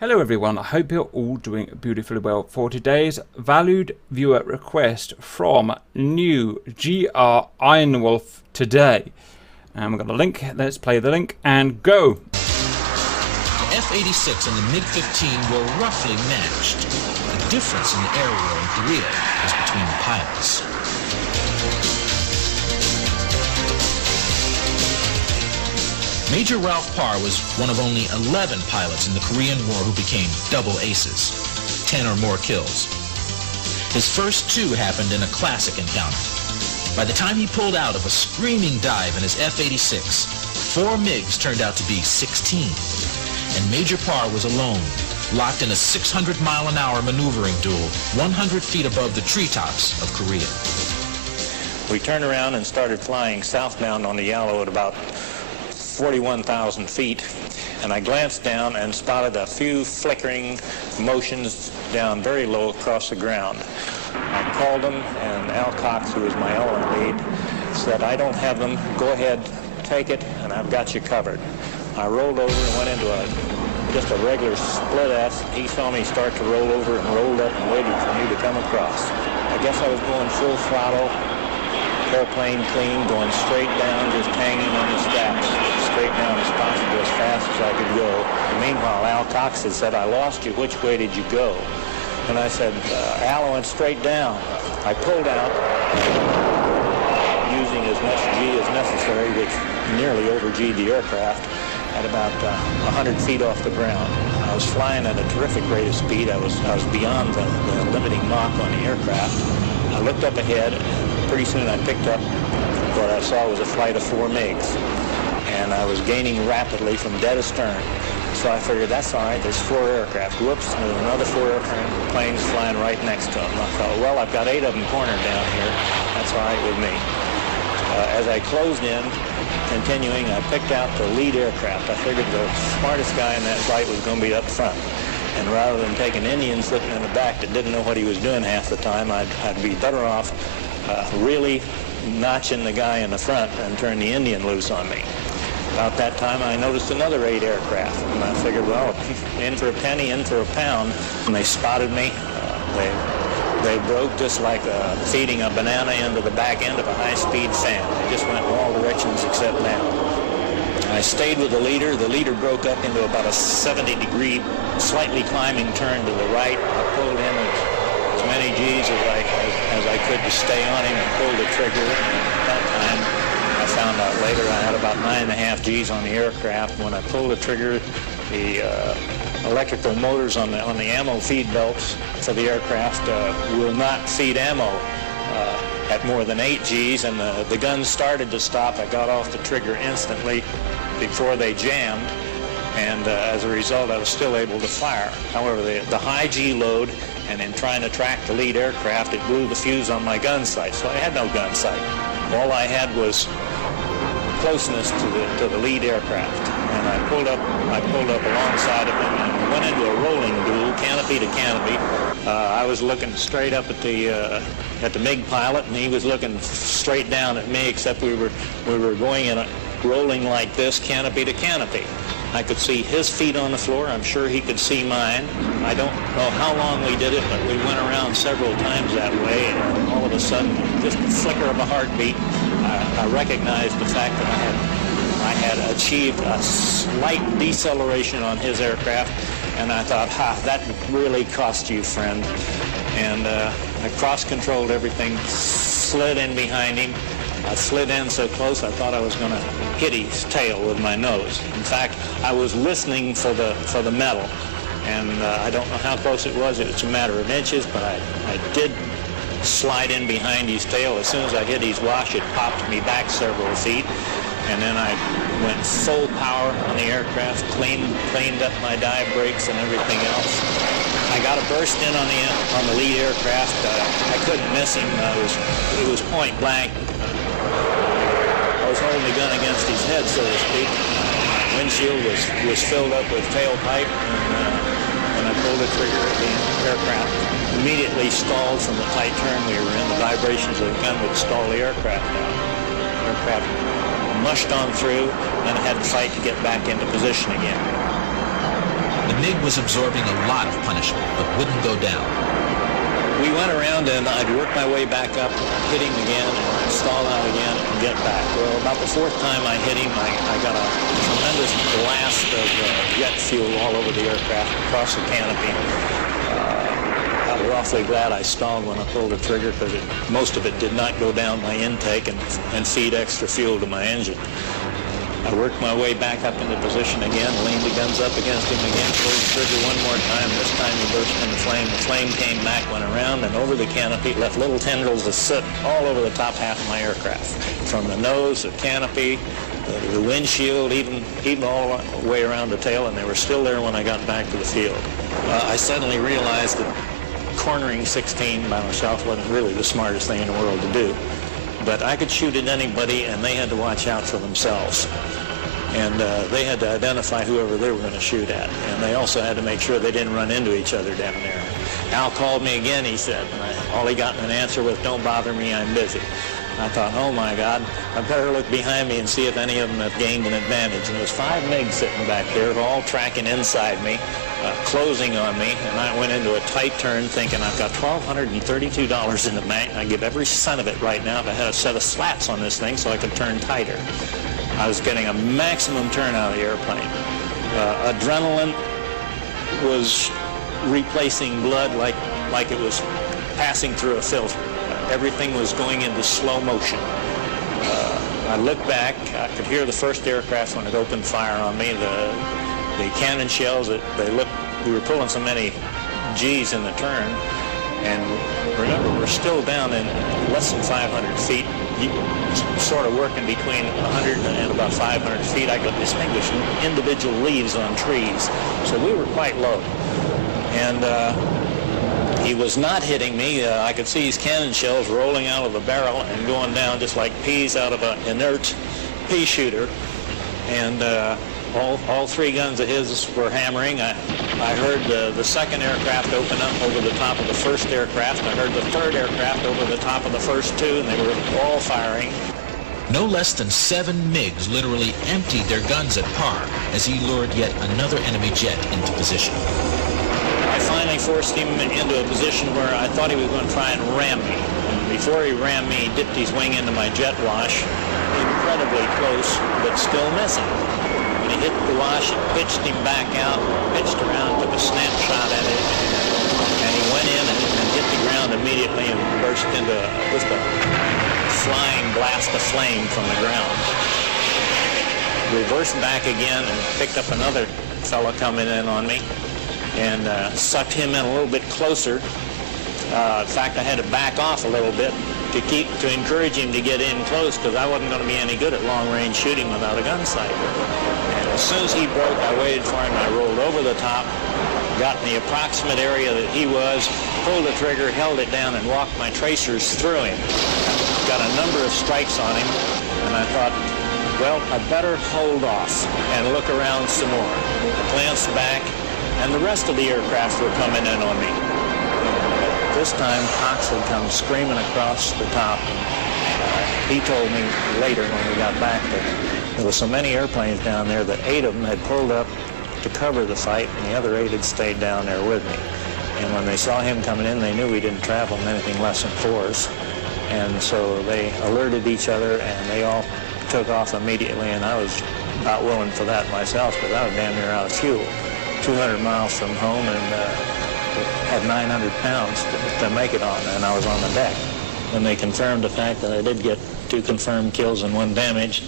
Hello everyone, I hope you're all doing beautifully well. For today's valued viewer request from new GR Ironwolf today. And we've got a link, let's play the link and go! The F-86 and the Mig-15 were roughly matched. The difference in the air war in Korea was between the pilots. Major Ralph Parr was one of only 11 pilots in the Korean War who became double aces, 10 or more kills. His first two happened in a classic encounter. By the time he pulled out of a screaming dive in his F-86, 4 MiGs turned out to be 16, and Major Parr was alone, locked in a 600-mile-an-hour maneuvering duel 100 feet above the treetops of Korea. We turned around and started flying southbound on the Yellow at about 41,000 feet, and I glanced down and spotted a few flickering motions down very low across the ground. I called them, and Al Cox, who was my element lead, said, "I don't have them. Go ahead, take it, and I've got you covered." I rolled over and went into just a regular split S. He saw me start to roll over and rolled up and waited for me to come across. I guess I was going full throttle, airplane clean, going straight down, just hanging on the straps, straight down as possible, as fast as I could go. And meanwhile, Al Cox had said, "I lost you. Which way did you go?" And I said, "Al, I went straight down." I pulled out, using as much G as necessary, which nearly over-G'd the aircraft, at about 100 feet off the ground. I was flying at a terrific rate of speed. I was beyond the limiting Mach on the aircraft. I looked up ahead, and pretty soon I picked up what I saw was a flight of 4 MiGs. And I was gaining rapidly from dead astern. So I figured, that's all right, there's 4 aircraft. Whoops, and there's another 4 airplanes flying right next to them. I thought, well, I've got 8 of them cornered down here. That's all right with me. As I closed in, continuing, I picked out the lead aircraft. I figured the smartest guy in that flight was going to be up front. And rather than take an Indian sitting in the back that didn't know what he was doing half the time, I'd be better off really notching the guy in the front and turn the Indian loose on me. About that time, I noticed another 8 aircraft, and I figured, well, in for a penny, in for a pound. And they spotted me. They broke just like feeding a banana into the back end of a high-speed fan. They just went in all directions except down. I stayed with the leader. The leader broke up into about a 70-degree, slightly climbing turn to the right. I pulled in as many G's as I could to stay on him and pulled the trigger. And at that time, I found out later I had about 9.5 G's on the aircraft. When I pulled the trigger, the electrical motors on the ammo feed belts for the aircraft will not feed ammo at more than 8 G's, and the gun started to stop. I got off the trigger instantly before they jammed, and as a result, I was still able to fire. However, the high G load, and in trying to track the lead aircraft, it blew the fuse on my gun sight, so I had no gun sight. All I had was closeness to the lead aircraft, and I pulled up alongside of him and went into a rolling duel, canopy to canopy. I was looking straight up at the MiG pilot, and he was looking straight down at me, except we were going in rolling like this, canopy to canopy. I could see his feet on the floor. I'm sure he could see mine. I don't know how long we did it, but we went around several times that way, and all of a sudden, just the flicker of a heartbeat, I recognized the fact that I had achieved a slight deceleration on his aircraft, and I thought, that really cost you, friend. And I cross-controlled everything, slid in behind him. I slid in so close I thought I was going to hit his tail with my nose. In fact, I was listening for the metal, and I don't know how close it was. It was a matter of inches, but I did slide in behind his tail. As soon as I hit his wash, it popped me back several feet, and then I went full power on the aircraft, cleaned up my dive brakes and everything else. I got a burst in on the lead aircraft. I couldn't miss him. It was point blank. I was holding the gun against his head, so to speak. My windshield was filled up with tailpipe, and when I pulled the trigger, the aircraft immediately stalled from the tight turn we were in. The vibrations of the gun would stall the aircraft down. The aircraft mushed on through, and I had to fight to get back into position again. The MiG was absorbing a lot of punishment, but wouldn't go down. We went around and I'd work my way back up, hit him again, and I'd stall out again and get back. Well, about the fourth time I hit him, I got a tremendous blast of jet fuel all over the aircraft, across the canopy. I was awfully glad I stalled when I pulled the trigger, because most of it did not go down my intake and feed extra fuel to my engine. I worked my way back up into position again, leaned the guns up against him again, pulled the trigger one more time. This time he burst into flame. The flame came back, went around and over the canopy, left little tendrils of soot all over the top half of my aircraft. From the nose, the canopy, the windshield, even all the way around the tail, and they were still there when I got back to the field. I suddenly realized that cornering 16 by myself wasn't really the smartest thing in the world to do. But I could shoot at anybody, and they had to watch out for themselves. And they had to identify whoever they were going to shoot at. And they also had to make sure they didn't run into each other down there. Al called me again, he said, and all he got in an answer was, "Don't bother me, I'm busy." I thought, oh my God, I better look behind me and see if any of them have gained an advantage. And there was 5 MiGs sitting back there, all tracking inside me, closing on me. And I went into a tight turn thinking, I've got $1,232 in the bank. I'd give every cent of it right now if I had a set of slats on this thing so I could turn tighter. I was getting a maximum turn out of the airplane. Adrenaline was replacing blood like it was passing through a filter. Everything was going into slow motion. I looked back, I could hear the first aircraft when it opened fire on me. The cannon shells, we were pulling so many G's in the turn. And remember, we're still down in less than 500 feet, sort of working between 100 and about 500 feet. I could distinguish individual leaves on trees. So we were quite low. And he was not hitting me. I could see his cannon shells rolling out of the barrel and going down just like peas out of an inert pea shooter. And all 3 guns of his were hammering. I heard the second aircraft open up over the top of the first aircraft. I heard the third aircraft over the top of the first 2, and they were all firing. No less than 7 MiGs literally emptied their guns at Parr as he lured yet another enemy jet into position. I finally forced him into a position where I thought he was going to try and ram me. And before he rammed me, he dipped his wing into my jet wash, incredibly close, but still missing. When he hit the wash, it pitched him back out, pitched around, took a snapshot at it, and he went in and hit the ground immediately and burst into just a flying blast of flame from the ground. Reversed back again and picked up another fellow coming in on me, and sucked him in a little bit closer. In fact, I had to back off a little bit to encourage him to get in close, because I wasn't going to be any good at long-range shooting without a gun sight. And as soon as he broke, I waited for him. I rolled over the top, got in the approximate area that he was, pulled the trigger, held it down, and walked my tracers through him. Got a number of strikes on him, and I thought, well, I better hold off and look around some more. I glanced back, and the rest of the aircraft were coming in on me. This time, Cox had come screaming across the top. He told me later when we got back that there were so many airplanes down there that 8 of them had pulled up to cover the fight, and the other 8 had stayed down there with me. And when they saw him coming in, they knew we didn't travel in anything less than 4s. And so they alerted each other, and they all took off immediately, and I was about willing for that myself, because I was damn near out of fuel. 200 miles from home, and had 900 pounds to make it on, and I was on the deck. When they confirmed the fact that I did get 2 confirmed kills and 1 damage,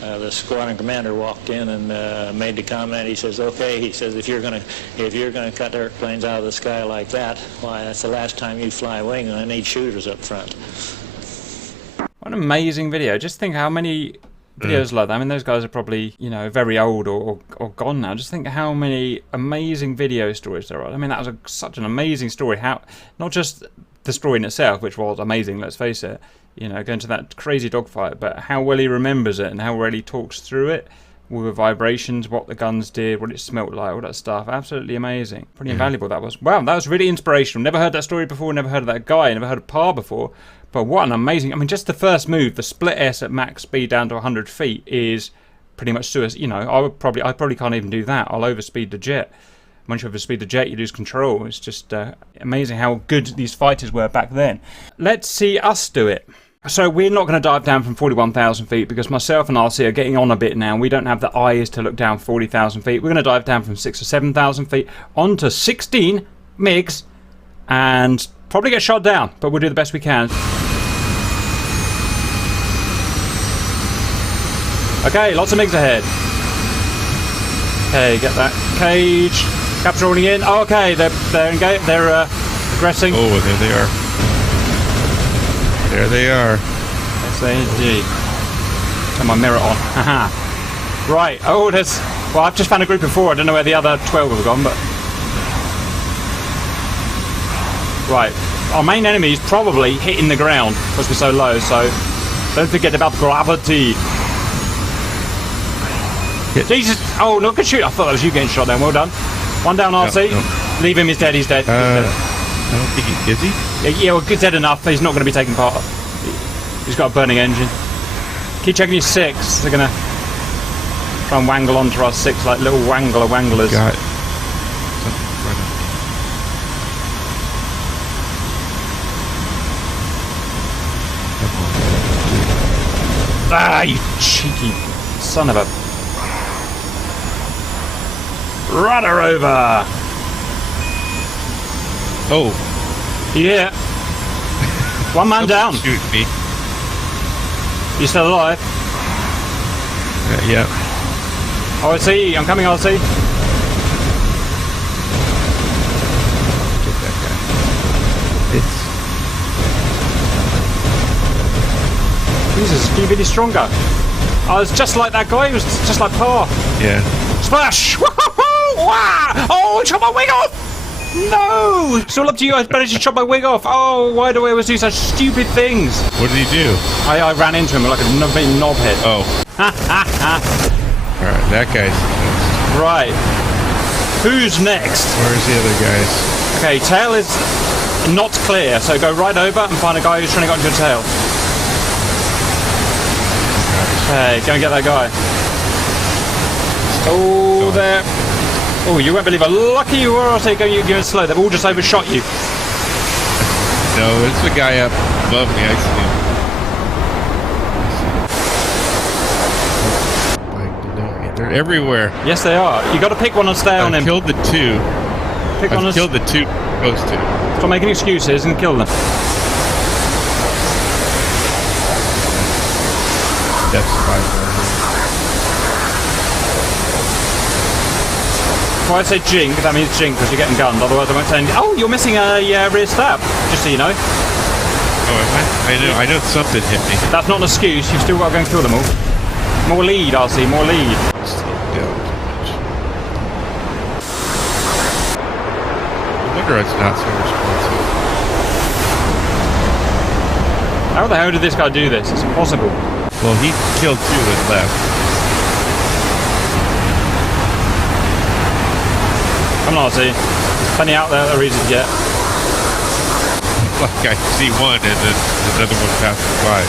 the squadron commander walked in and made the comment. He says, "Okay," he says, if you're gonna cut airplanes out of the sky like that, why, that's the last time you fly a wing, and I need shooters up front. What an amazing video. Just think how many videos like that. I mean, those guys are probably, you know, very old or gone now. Just think how many amazing video stories there are. I mean, that was such an amazing story. How, not just the story in itself, which was amazing, let's face it, you know, going to that crazy dogfight, but how well he remembers it and how well he talks through it with the vibrations, what the guns did, what it smelt like, all that stuff. Absolutely amazing. Pretty invaluable that was. Wow, that was really inspirational. Never heard that story before, never heard of that guy, never heard of Parr before. But what an amazing, I mean, just the first move, the split S at max speed down to 100 feet is pretty much suicide. You know, I probably can't even do that. I'll overspeed the jet. Once you overspeed the jet, you lose control. It's just amazing how good these fighters were back then. Let's see us do it. So we're not going to dive down from 41,000 feet because myself and RC are getting on a bit now. We don't have the eyes to look down 40,000 feet. We're going to dive down from 6,000 or 7,000 feet onto 16 MiGs and probably get shot down, but we'll do the best we can. Okay, lots of MiGs ahead. Okay, get that cage. Capture rolling in. Oh, okay, they're engaged. They're aggressing. Oh, there they are. There they are. S-A-G. Turn my mirror on. Haha. Right. Oh, there's... Well, I've just found a group of 4. I don't know where the other 12 have gone, but... Right. Our main enemy is probably hitting the ground because we're so low, so... Don't forget about gravity. Hit. Jesus! Oh, look at you! I thought that was you getting shot then. Well done. One down, RC. No. Leave him. He's dead. He's dead. I don't think he is he? Yeah, well, he's dead enough. He's not going to be taking part. He's got a burning engine. Keep checking your 6. They're going to try and wangle onto our 6 like little wanglers. Got Ah, you cheeky son of a... Rudder over! Oh. Yeah. One man down. Shoot me. You still alive? Yeah. RC, I'm coming, RC. Get that guy. It's... Jesus, can you be any stronger? I was just like that guy. He was just like Parr. Yeah. Splash! Woohoo! Wah! Oh, I shot my wing off! No! It's all up to you. I managed to chop my wing off. Oh, why do I always do such stupid things? What did he do? I ran into him like a knobhead. Oh. Alright, that guy's next. Right. Who's next? Where's the other guys? Okay, tail is not clear, so go right over and find a guy who's trying to get onto your tail. Okay, go and get that guy. Oh, there. Oh, you won't believe how lucky you were. I'll say go and slow. They've all just overshot you. No, it's the guy up above me. I see him. They're everywhere. Yes, they are. You got to pick one and stay on him. I killed the 2. Pick one I've killed the 2 supposed to. Stop making excuses and kill them. That's fine. If I say jink, that means jink because you're getting gunned. Otherwise, I won't say anything. Oh, you're missing a rear stab. Just so you know. Oh, am I? I know something hit me. That's not an excuse. You've still got to go and kill them all. More lead, RC. More lead. Still down too much. I wonder it's not so responsive. How the hell did this guy do this? It's impossible. Well, he killed 2 and left. Come on, RC. There's plenty out there that are easy to get. Like I see one and then another one passes by.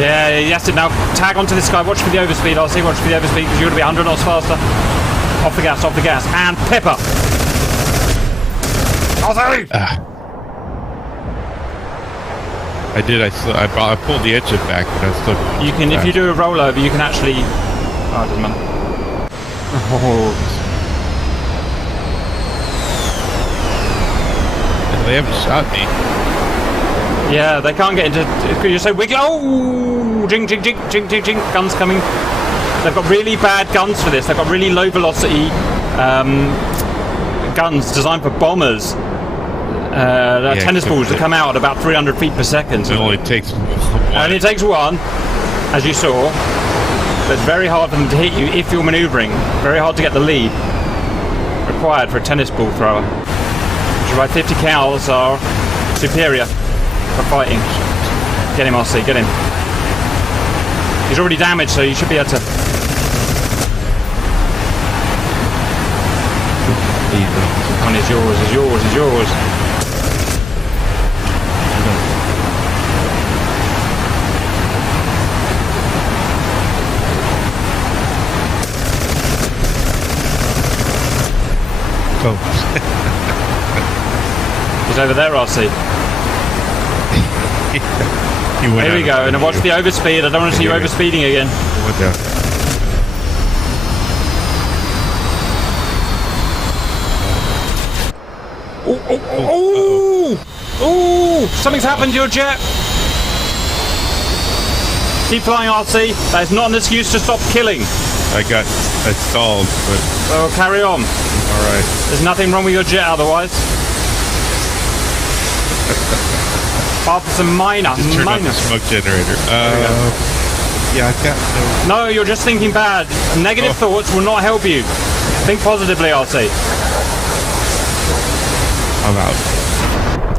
Yeah, yes, now tag onto this guy. Watch for the overspeed, RC. Watch for the overspeed because you're going to be 100 knots faster. Off the gas, and pepper. RC! I did. I pulled the engine back, but I still. You can, if you do a rollover, you can actually. Oh, it doesn't matter. Oh. They haven't shot me. Yeah, they can't get into. You're so wiggly. Oh, jing, jing, jing, jing, jing, jing. Guns coming. They've got really bad guns for this. They've got really low velocity guns designed for bombers. Tennis balls that come out at about 300 feet per second. It only takes one. And it takes one, as you saw. But it's very hard for them to hit you if you're manoeuvring. Very hard to get the lead required for a tennis ball thrower. Which is why 50 cals are superior for fighting. Get him, RC, get him. He's already damaged, so you should be able to. One is yours, is yours, is yours. over there, RC. Here we go, and watch the overspeed. I don't want to see you overspeeding again. What the? Oh! Something's happened to your jet. Keep flying, RC. That is not an excuse to stop killing. I stalled, but... So carry on. Alright. There's nothing wrong with your jet otherwise. Apart from some minor. Just turn off the smoke generator. Yeah, I got no, you're just thinking bad. Negative thoughts will not help you. Think positively, RC. I'm out.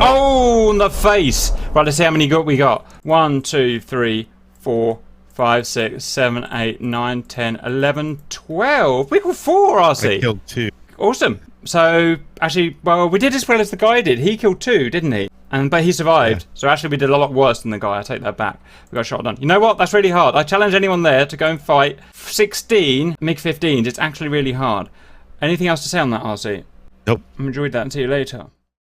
Oh, in the face. Right, let's see how many we got. 1, 2, 3, 4, 5, 6, 7, 8, 9, 10, 11, 12. We got 4, RC. I killed 2. Awesome. So, actually, well, we did as well as the guy did. He killed 2, didn't he? But he survived. Yeah. So actually we did a lot worse than the guy. I take that back. We got shot done. You know what? That's really hard. I challenge anyone there to go and fight 16 Mig-15s. It's actually really hard. Anything else to say on that, RC? Nope. I enjoyed that and see you later.